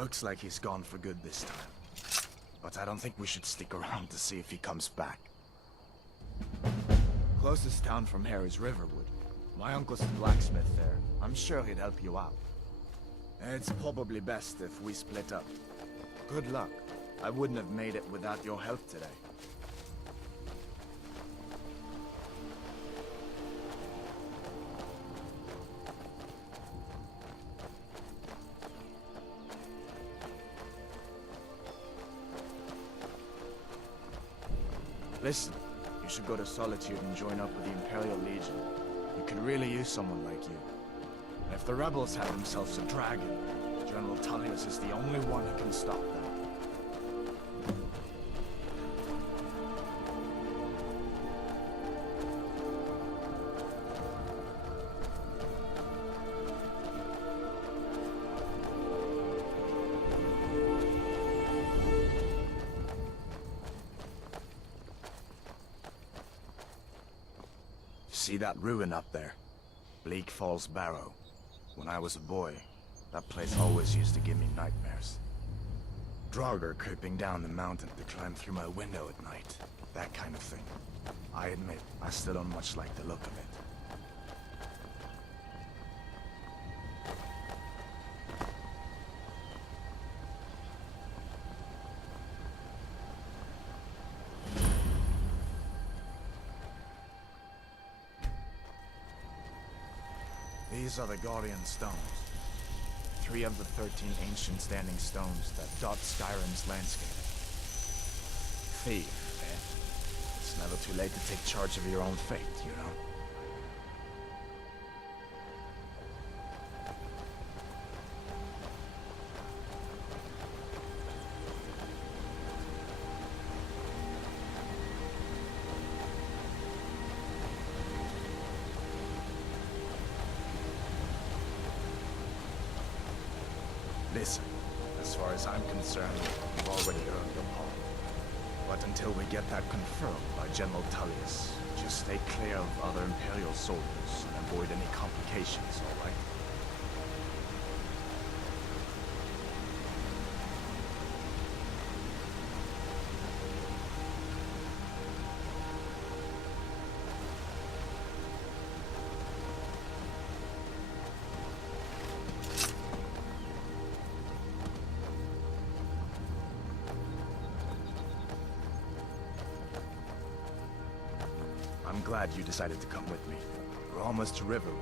Looks like he's gone for good this time. But I don't think we should stick around to see if he comes back. Closest town from here is Riverwood. My uncle's the blacksmith there. I'm sure he'd help you out. It's probably best if we split up. Good luck. I wouldn't have made it without your help today. Listen, you should go to Solitude and join up with the Imperial Legion. You could really use someone like you. And if the rebels have themselves a dragon, General Tullius is the only one who can stop them. See that ruin up there? Bleak Falls Barrow. When I was a boy, that place always used to give me nightmares. Draugr creeping down the mountain to climb through my window at night. That kind of thing. I admit, I still don't much like the look of it. These are the Guardian Stones. 3 of the 13 ancient standing stones that dot Skyrim's landscape. Thief, eh? It's never too late to take charge of your own fate, you know? Listen, as far as I'm concerned, you've already earned your pardon. But until we get that confirmed by General Tullius, just stay clear of other Imperial soldiers and avoid any complications, all right? I'm glad you decided to come with me. We're almost to Riverwood.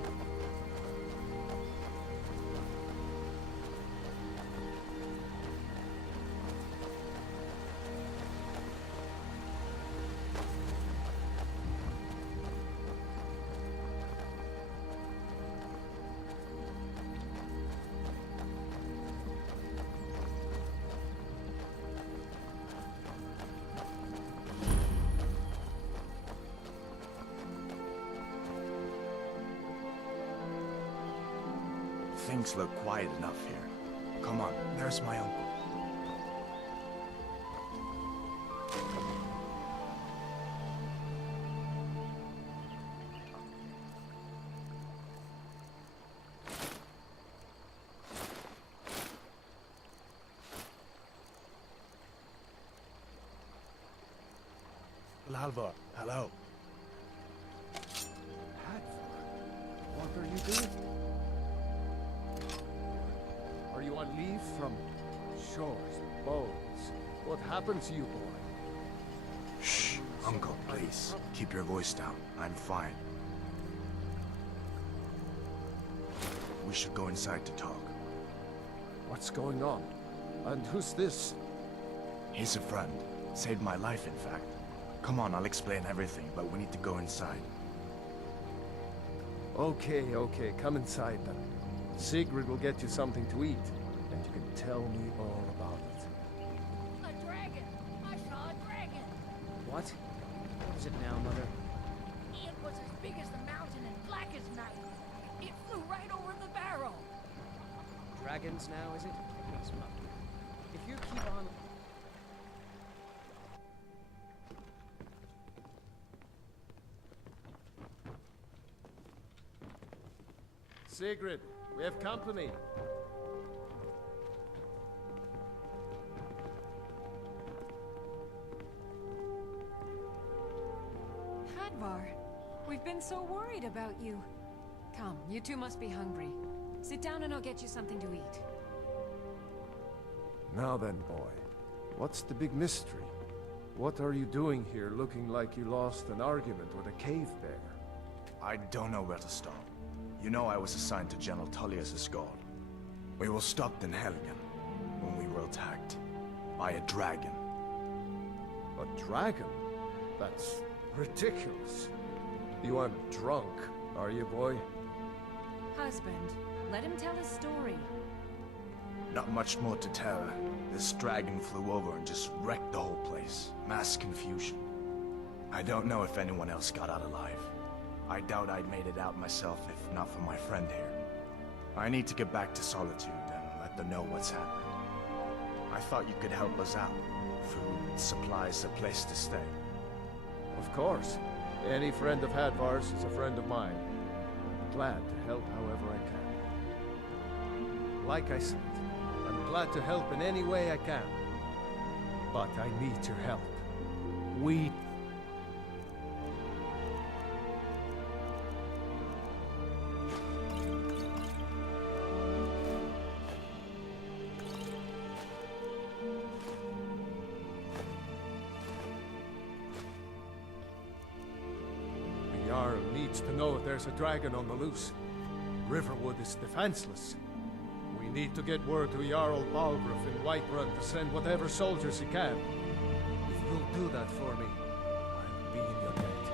Things look quiet enough here. Come on, there's my uncle. Lalvar, hello. What are you doing? Are you on leave from shores, boats? What happened to you, boy? Shh, Uncle, please. Keep your voice down. I'm fine. We should go inside to talk. What's going on? And who's this? He's a friend. Saved my life, in fact. Come on, I'll explain everything, but we need to go inside. Okay, come inside then. Sigrid will get you something to eat, and you can tell me all about it. A dragon! I saw a dragon! What? What is it now, Mother? It was as big as the mountain and black as night. It flew right over the barrow. Dragons now, is it? Please, Mother. If you keep on... Sigrid, we have company. I've been so worried about you. Come, you two must be hungry. Sit down and I'll get you something to eat. Now then, boy. What's the big mystery? What are you doing here looking like you lost an argument with a cave bear? I don't know where to start. You know I was assigned to General Tullius' guard. We were stopped in Helgen when we were attacked by a dragon. A dragon? That's ridiculous. You aren't drunk, are you, boy? Husband, let him tell his story. Not much more to tell. This dragon flew over and just wrecked the whole place. Mass confusion. I don't know if anyone else got out alive. I doubt I'd made it out myself if not for my friend here. I need to get back to Solitude and let them know what's happened. I thought you could help us out. Food, supplies, a place to stay. Of course. Any friend of Hadvar's is a friend of mine. I'm glad to help however I can. Like I said, I'm glad to help in any way I can. But I need your help. We... The Jarl needs to know if there's a dragon on the loose. Riverwood is defenseless. We need to get word to Jarl Balgruuf in Whiterun to send whatever soldiers he can. If you'll do that for me, I'll be in your debt.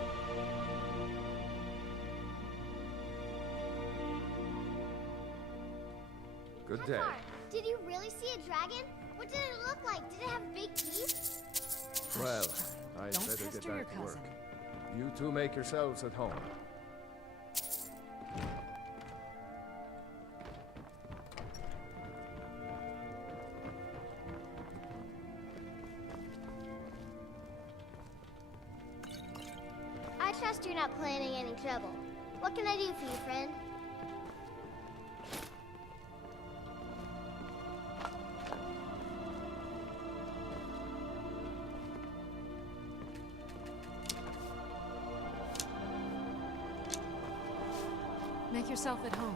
Good day. Hadvar, did you really see a dragon? What did it look like? Did it have big teeth? Well, I'd Don't better get pester your back to work. cousin. You two make yourselves at home. I trust you're not planning any trouble. What can I do for you, friend? Make yourself at home.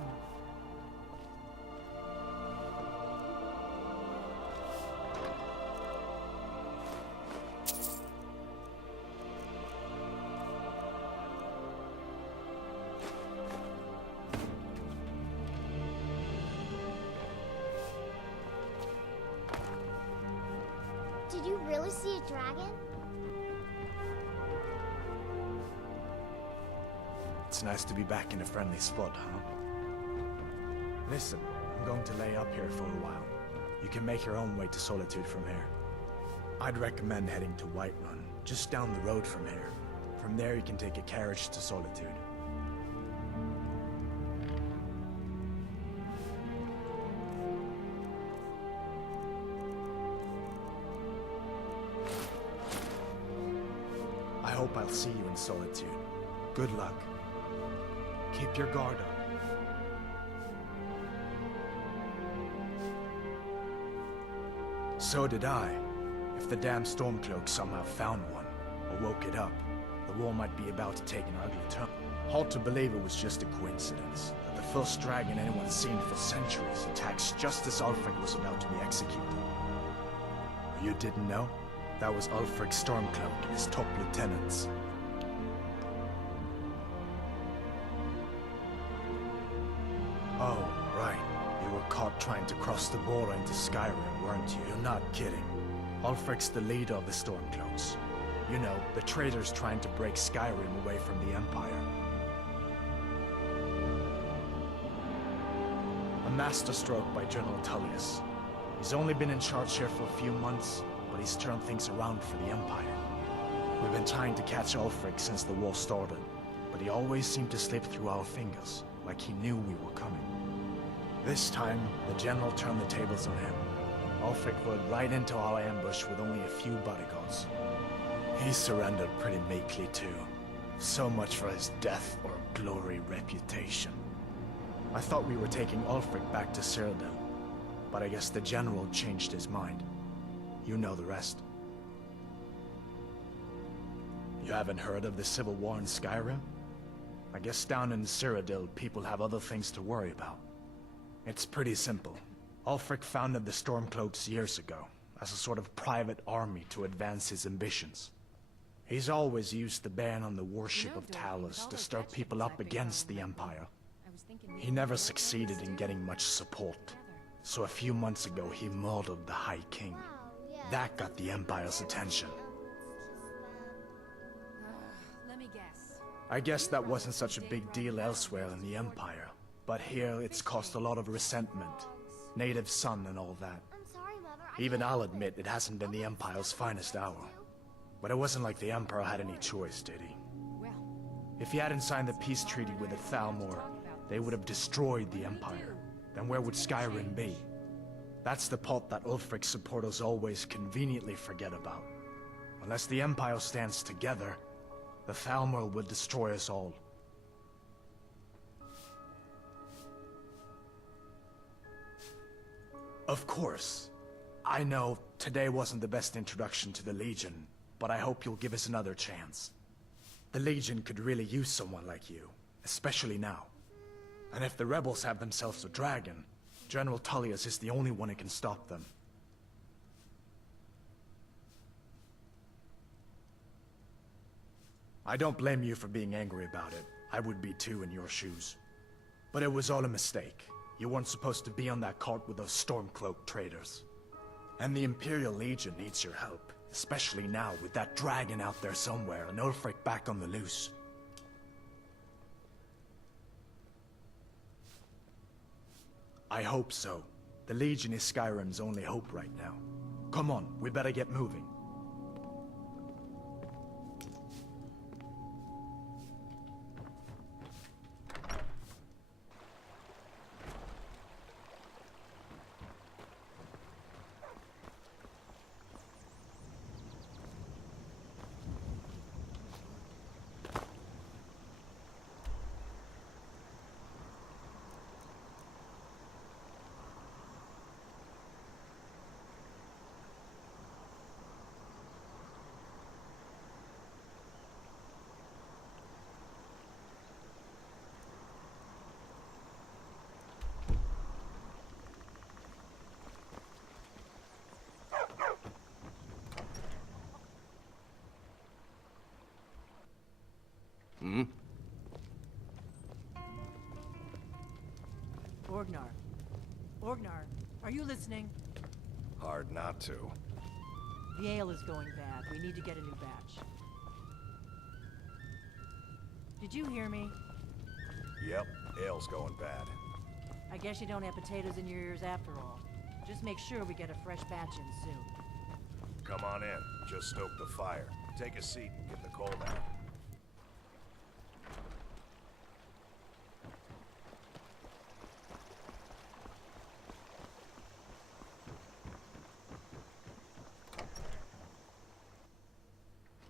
Did you really see a dragon? It's nice to be back in a friendly spot, huh? Listen, I'm going to lay up here for a while. You can make your own way to Solitude from here. I'd recommend heading to Whiterun, just down the road from here. From there you can take a carriage to Solitude. I hope I'll see you in Solitude. Good luck. Keep your guard up. So did I. If the damn Stormcloak somehow found one, or woke it up, the war might be about to take an ugly turn. Hard to believe it was just a coincidence, that the first dragon anyone's seen for centuries attacks just as Ulfric was about to be executed. You didn't know? That was Ulfric Stormcloak and his top lieutenants. Oh, right. You were caught trying to cross the border into Skyrim, weren't you? You're not kidding. Ulfric's the leader of the Stormcloaks. You know, the traitors trying to break Skyrim away from the Empire. A masterstroke by General Tullius. He's only been in charge here for a few months, but he's turned things around for the Empire. We've been trying to catch Ulfric since the war started, but he always seemed to slip through our fingers, like he knew we were coming. This time, the General turned the tables on him. Ulfric rode right into our ambush with only a few bodyguards. He surrendered pretty meekly too. So much for his death or glory reputation. I thought we were taking Ulfric back to Cyrodiil, but I guess the General changed his mind. You know the rest. You haven't heard of the Civil War in Skyrim? I guess down in Cyrodiil, people have other things to worry about. It's pretty simple. Ulfric founded the Stormcloaks years ago, as a sort of private army to advance his ambitions. He's always used the ban on the worship of Talos to stir people up against the Empire. He never succeeded in getting much support, so a few months ago he murdered the High King. That got the Empire's attention. Let me guess. I guess that wasn't such a big deal elsewhere in the Empire, but here it's caused a lot of resentment. Native son and all that. I'm sorry, Mother. Even I'll admit it hasn't been the Empire's finest hour. But it wasn't like the Emperor had any choice, did he? Well, If he hadn't signed the peace treaty with the Thalmor, they would have destroyed the Empire. Then where would Skyrim be? That's the part that Ulfric's supporters always conveniently forget about. Unless the Empire stands together, the Thalmor will destroy us all. Of course. I know today wasn't the best introduction to the Legion, but I hope you'll give us another chance. The Legion could really use someone like you, especially now. And if the rebels have themselves a dragon, General Tullius is the only one who can stop them. I don't blame you for being angry about it. I would be too in your shoes. But it was all a mistake. You weren't supposed to be on that cart with those Stormcloak traitors. And the Imperial Legion needs your help, especially now with that dragon out there somewhere and Ulfric back on the loose. I hope so. The Legion is Skyrim's only hope right now. Come on, we better get moving. Orgnar. Orgnar, are you listening? Hard not to. The ale is going bad. We need to get a new batch. Did you hear me? Yep, ale's going bad. I guess you don't have potatoes in your ears after all. Just make sure we get a fresh batch in soon. Come on in. Just stoke the fire. Take a seat and get the cold out.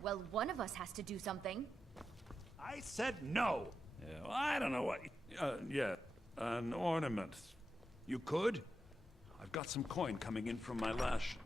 Well, one of us has to do something. I said no. Yeah, well, I don't know what... yeah, an ornament. You could? I've got some coin coming in from my lash.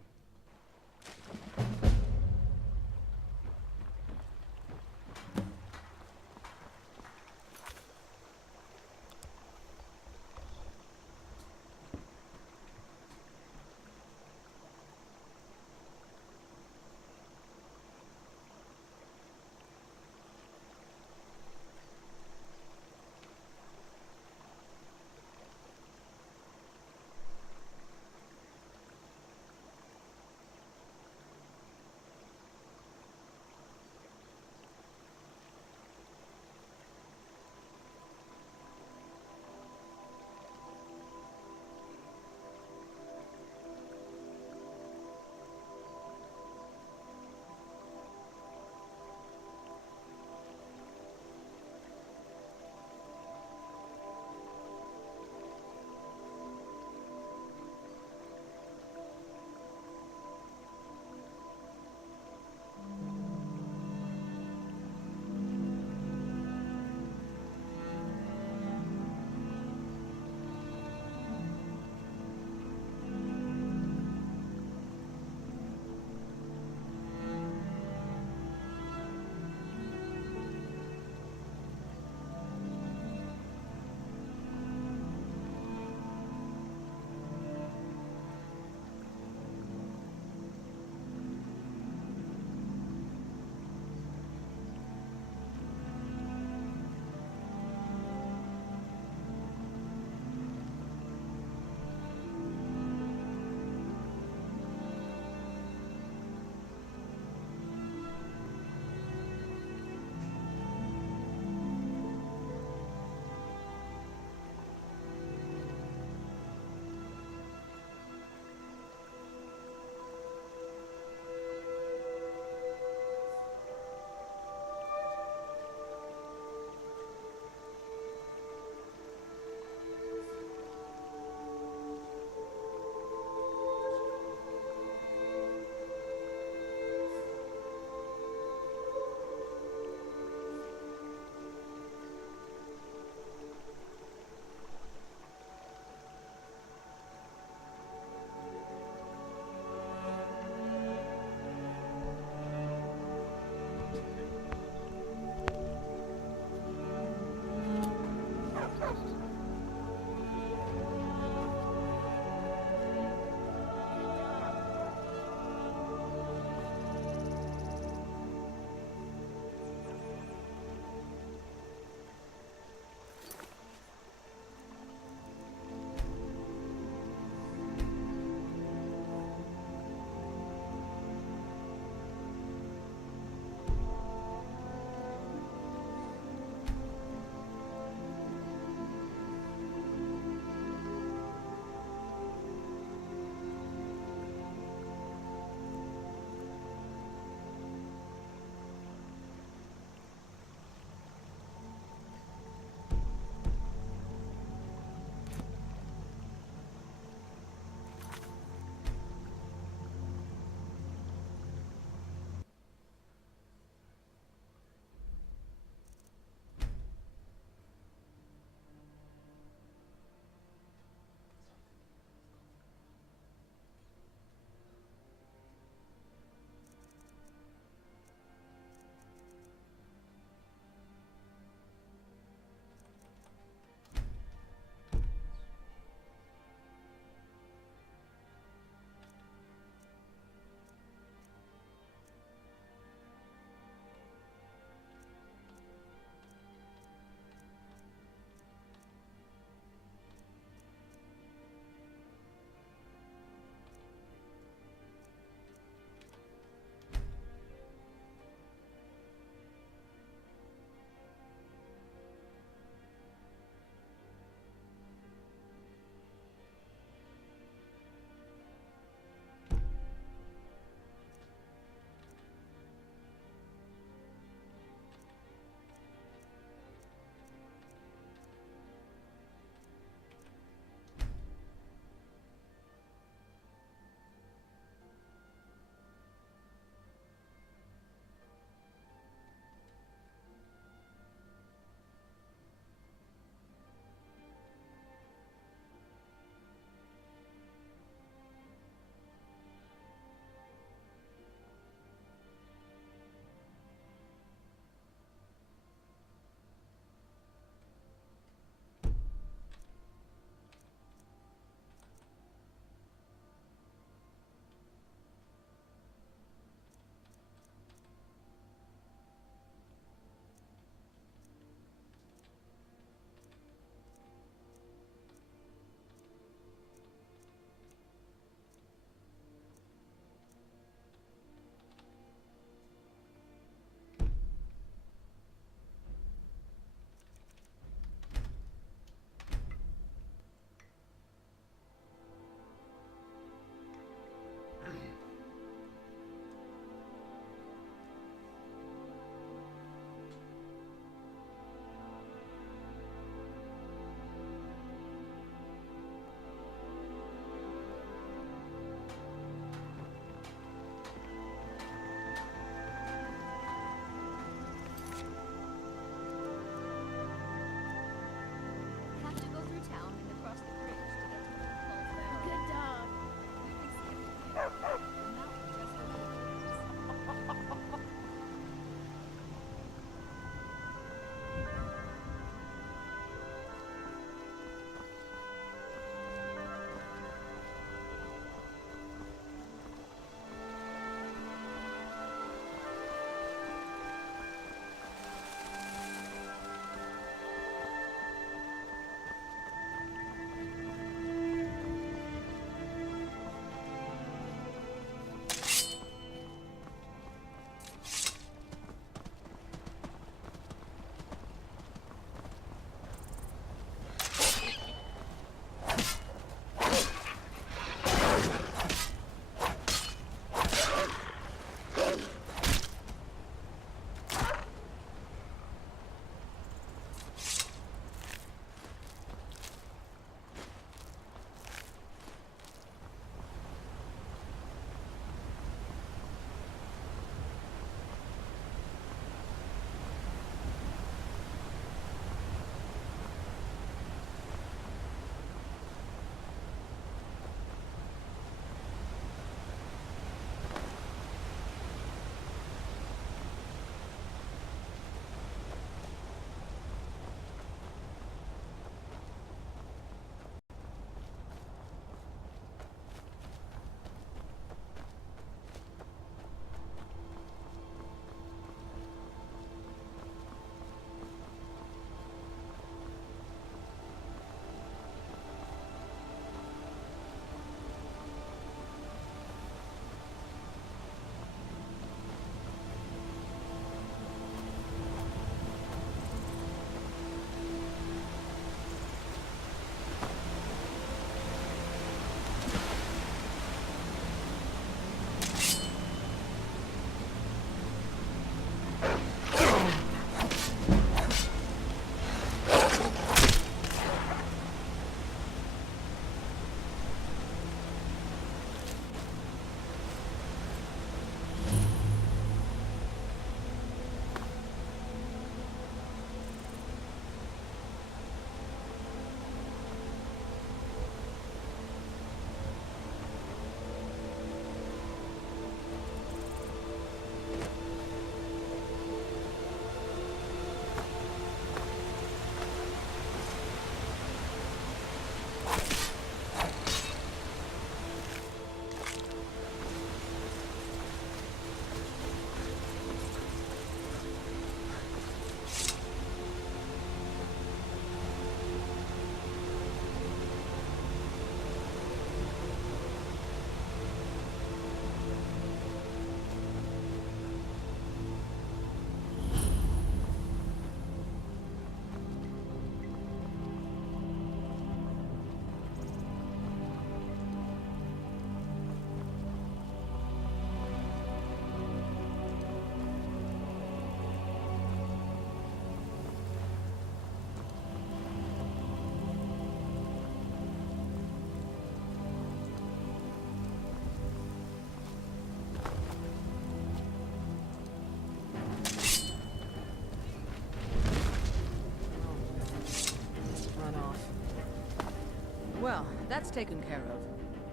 Well, that's taken care of.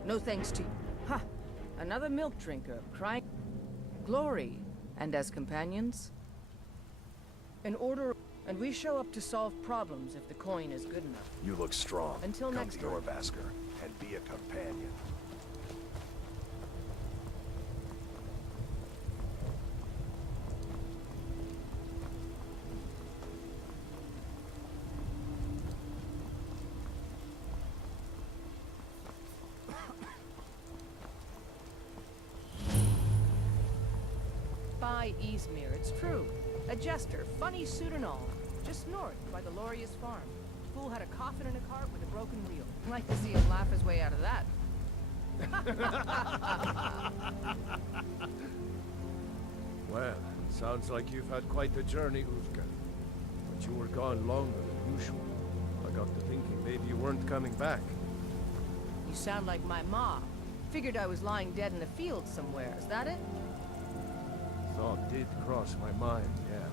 No thanks to... Ha! Another milk drinker, crying... Glory. And as companions? An order... And we show up to solve problems if the coin is good enough. You look strong. Until Come next to time. Yorvasker and be a companion. By Izmir, it's true. A jester, funny suit and all. Just north, by the Loria's farm. Fool had a coffin in a cart with a broken wheel. Like to see him laugh his way out of that. Well, sounds like you've had quite the journey, Ulfgar. But you were gone longer than usual. I got to thinking maybe you weren't coming back. You sound like my ma. Figured I was lying dead in the field somewhere. Is that it? Thought did cross my mind, yeah.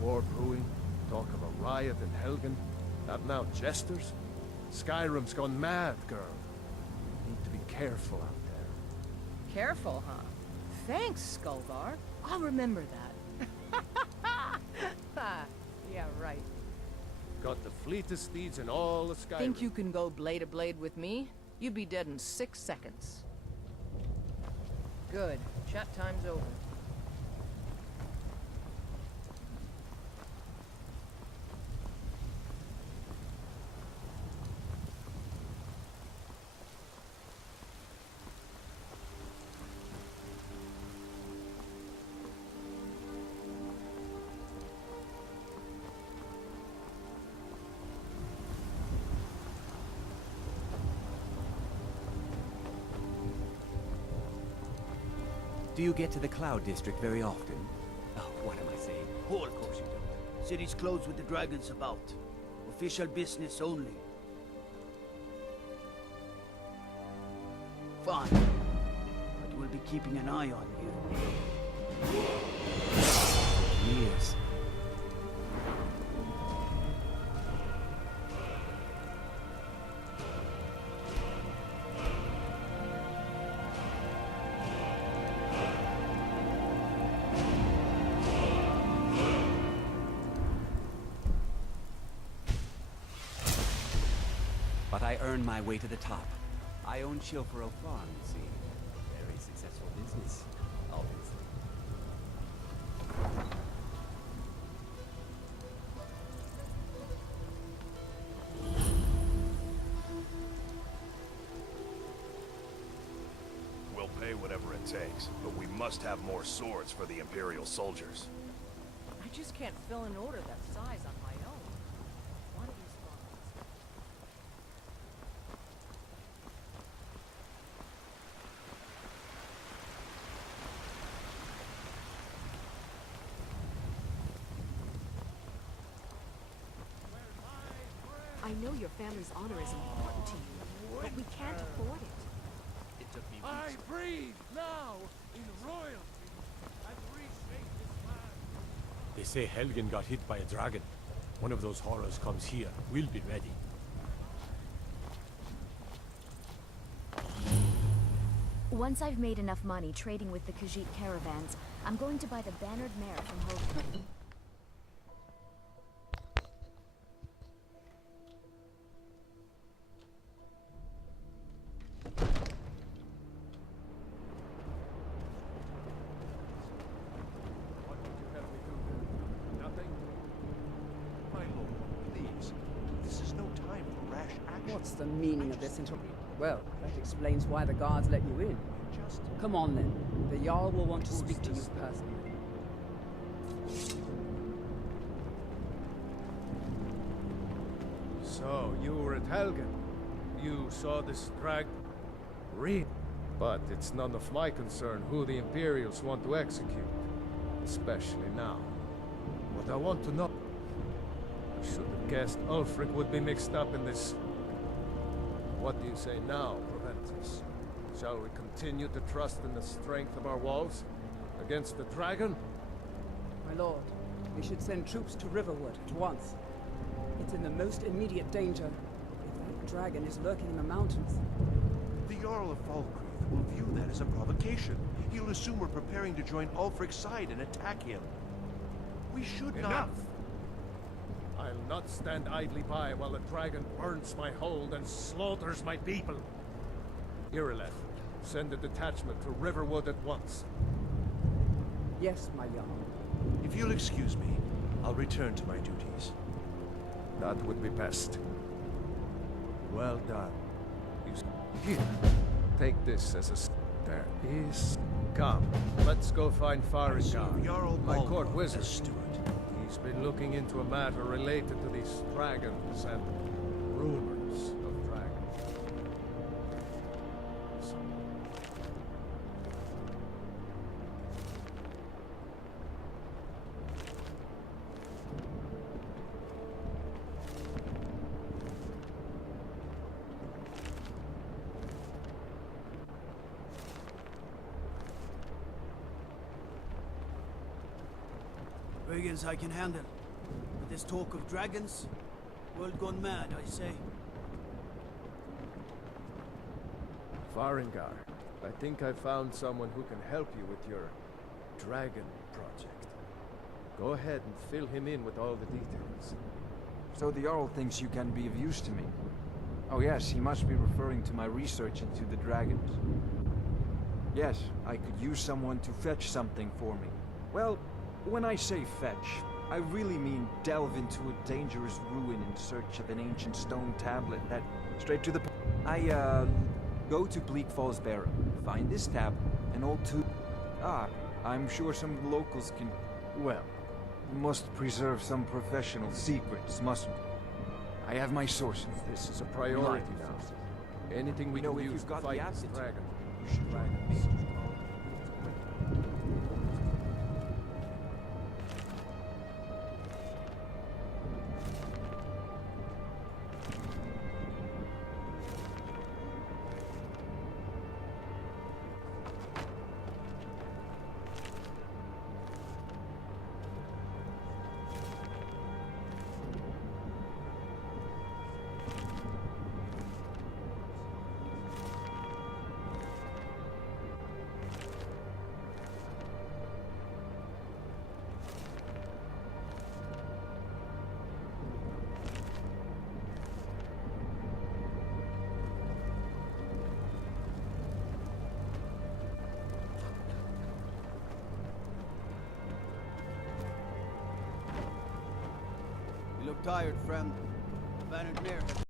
War brewing, talk of a riot in Helgen. Have now jesters? Skyrim's gone mad, girl. Need to be careful out there. Careful, huh? Thanks, Skullbar. I'll remember that. Yeah, right. Got the fleetest steeds in all of Skyrim. Think you can go blade to blade with me? You'd be dead in 6 seconds. Good. Chat time's over. Do you get to the Cloud District very often? Oh, what am I saying? Halt. Of course you don't. City's closed with the dragons about. Official business only. Fine. But we'll be keeping an eye on you. Years. But I earned my way to the top. I own Chilfaro Farm, you see. Very successful business, obviously. We'll pay whatever it takes, but we must have more swords for the Imperial soldiers. I just can't fill an order that size on my own. One of these farms. I know your family's honor is important to you, but we can't afford it. It took me I weeks. breathe now in royalty. I appreciate this man. They say Helgen got hit by a dragon. One of those horrors comes here. We'll be ready. Once I've made enough money trading with the Khajiit caravans, I'm going to buy the bannered mare from Hogan. What would you have me do then? Nothing? My lord, please. This is no time for rash action. What's the meaning of this Well, that explains why the guards let you in. Come on then. The Jarl will want to speak to you personally. So, you were at Helgen. You saw this drag... Real. But it's none of my concern who the Imperials want to execute. Especially now. What I want to know... I should have guessed Ulfric would be mixed up in this. What do you say now, Proventus? Shall we continue to trust in the strength of our walls? Against the dragon? My lord, we should send troops to Riverwood at once. It's in the most immediate danger. If that dragon is lurking in the mountains. The Jarl of Falkreath will view that as a provocation. He'll assume we're preparing to join Ulfric's side and attack him. We should not... Enough! I'll not stand idly by while a dragon burns my hold and slaughters my people. Irileth, send a detachment to Riverwood at once. Yes, my Jarl. If you'll excuse me, I'll return to my duties. That would be best. Well done. Here, take this as a... There is... Come, let's go find Farengar, my court wizard. He's been looking into a matter related to these dragons and rumors of dragons. Brigands I can handle. But this talk of dragons? World gone mad, I say. Farengar, I think I found someone who can help you with your dragon project. Go ahead and fill him in with all the details. So the Jarl thinks you can be of use to me. Oh yes, he must be referring to my research into the dragons. Yes, I could use someone to fetch something for me. Well, when I say fetch, I really mean delve into a dangerous ruin in search of an ancient stone tablet that... Straight to the point. I, go to Bleak Falls Barrow, find this tablet, an old tube... Ah, I'm sure some locals can... Well, must preserve some professional secrets, mustn't we? I have my sources. This is a priority now. Anything we can if use you've to got fight the this aptitude, dragon. you should join me. You look tired, friend. Bannered Mare has